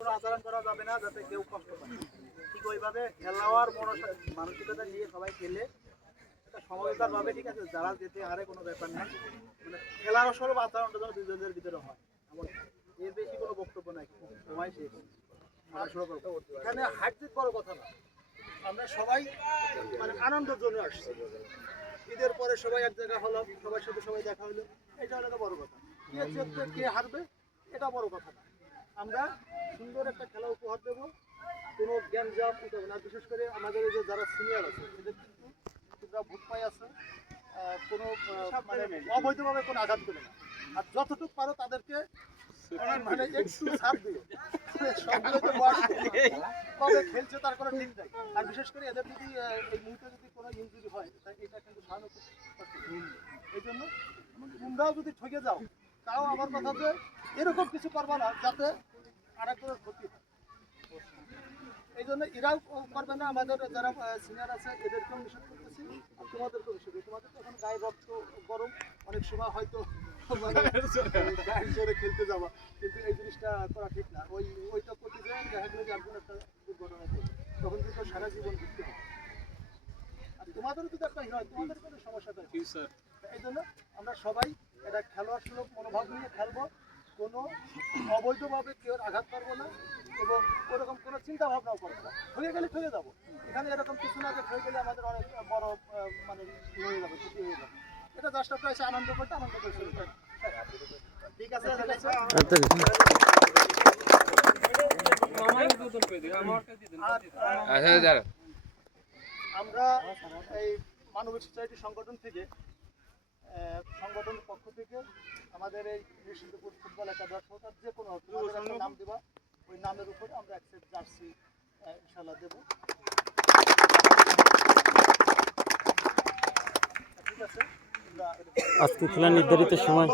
কোনো আচরণ করা যাবে না যাতে কেউ কষ্ট পায়। ঠিক ওইভাবে খেলোয়ার মানসিকতা নিয়ে সবাই খেলে একটা সমঝোতার ভাবে, ঠিক আছে, যারা যেতে হারে কোনো ব্যাপার নেই, মানে খেলার স্বরূপ আচরণটা যেন দুজনের ভিতরে হয়, এমন এর বেশি কোনো বক্তব্য নাই। সময় শেষ, এখানে হাইট বড় কথা না, আমরা সবাই মানে আনন্দের জন্য আসছি। ঈদের পরে সবাই এক জায়গা হলাম, সবার সাথে সবাই দেখা হলো, এটা হলো বড় কথা। কে জিতবে কে হারবে এটা বড় কথা না, আমরা সুন্দর একটা খেলা উপহার দেবো, কোনো জ্ঞান জাপ দিতে হবে না। বিশেষ করে আমাদের এই যে যারা সিনিয়র আছে এদের কিন্তু যারা ভোট পাই আছে, কোনো মানে অবৈধভাবে কোনো আঘাত করে না, আর যতটুকু পারো তাদেরকে মানে একটু ছাড় দিও। কবে খেলছে তার কোনো ঠিক নাই, আর বিশেষ করে এদের যদি এই মুহূর্তে যদি কোনো ইনজুরি হয় এটা কিন্তু সারানো খুব কষ্ট। এই জন্য তোমরাও যদি ঠকে যাও তাও আমার কথা যে এরকম কিছু করবা না যাতে আরেকজনের ক্ষতি হয়। এই জন্য এরাও করবে না, আমাদের যারা সিনিয়র আছে এদেরকেও নিষেধ করতেছি, আর তোমাদেরকেও নিষেধ। তোমাদের তো এখন গায়ে রক্ত গরম, অনেক সময় হয়তো গায়ের জোরে খেলতে যাওয়া, কিন্তু এই জিনিসটা করা ঠিক না। ওইটা করতে যায় দেখা গেলো যে একজন একটা দুর্ঘটনা করবে, তখন কিন্তু সারা জীবন ভুগতে হবে। আর তোমাদেরও যদি একটা হয় তোমাদের কোনো সমস্যা থাকে। এই জন্য আমরা সবাই এটা খেলোয়াড় সুলভ মনোভাব নিয়ে খেলবো, কোনো অবৈধভাবে কেউ আঘাত করবো না এবং ওরকম কোনো চিন্তা ভাবনাও করবো না। হয়ে গেলে ফেলে যাবো, এখানে এরকম কিছু না যে হয়ে গেলে আমাদের অনেক বড় মানে হয়ে যাবে, ক্ষতি হয়ে যাবে। এটা জাস্ট একটা এসে আনন্দ করতে আনন্দ করে শুরু করি। ঠিক আছে, আমরা এই মানবিক সোসাইটি সংগঠন থেকে সংগঠনের পক্ষ থেকে আমাদের এই নিশ্চিন্তপুর ফুটবল একাদশ তার যে কোনো নাম দেবা, ওই নামের উপরে আমরা একটা জার্সি ইনশাল্লাহ দেবো। ঠিক আছে, আজকে খেলা নির্ধারিত সময়